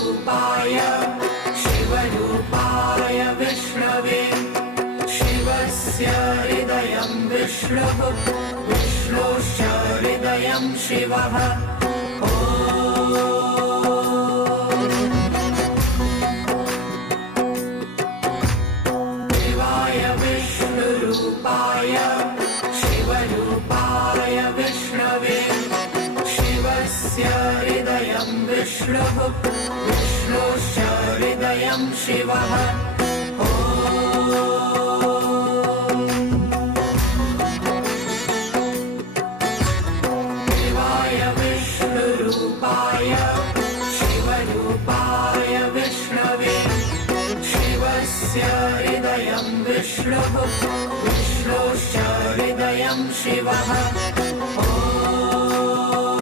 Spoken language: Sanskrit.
विष्णुरूपाय शिवरूपाय विष्णवे शिवस्य हृदयं विष्णुः विष्णोश्च हृदयं शिवः। शिवाय विष्णुरूपाय शिवरूपाय विष्णवे शिवस्य हृदयं शिवः। शिवाय विष्णुरूपाय शिवरूपाय विष्णवे। शिवस्य हृदयं विष्णुः विष्णोश्च हृदयं शिवः